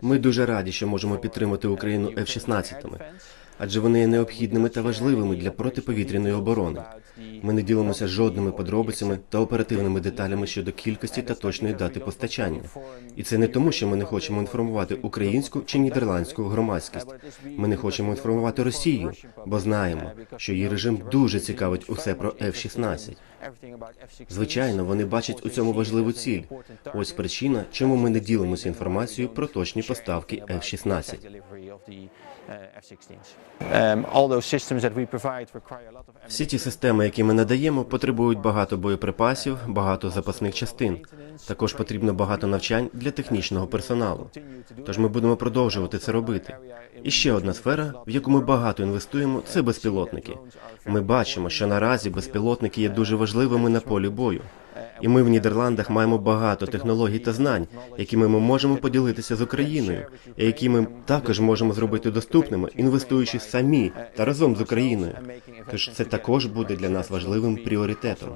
Ми дуже раді, що можемо підтримати Україну F-16, адже вони є необхідними та важливими для протиповітряної оборони. Ми не ділимося жодними подробицями та оперативними деталями щодо кількості та точної дати постачання. І це не тому, що ми не хочемо інформувати українську чи нідерландську громадськість. Ми не хочемо інформувати Росію, бо знаємо, що її режим дуже цікавить усе про F-16. Звичайно, вони бачать у цьому важливу ціль. Ось причина, чому ми не ділимося інформацією про точні поставки F-16. Всі ті системи, які ми надаємо, потребують багато боєприпасів, багато запасних частин. Також потрібно багато навчань для технічного персоналу. Тож ми будемо продовжувати це робити. І ще одна сфера, в яку ми багато інвестуємо, це безпілотники. Ми бачимо, що наразі безпілотники є дуже важливими на полі бою. І ми в Нідерландах маємо багато технологій та знань, якими ми можемо поділитися з Україною, і які ми також можемо зробити доступними, інвестуючи самі та разом з Україною. Тож це також буде для нас важливим пріоритетом.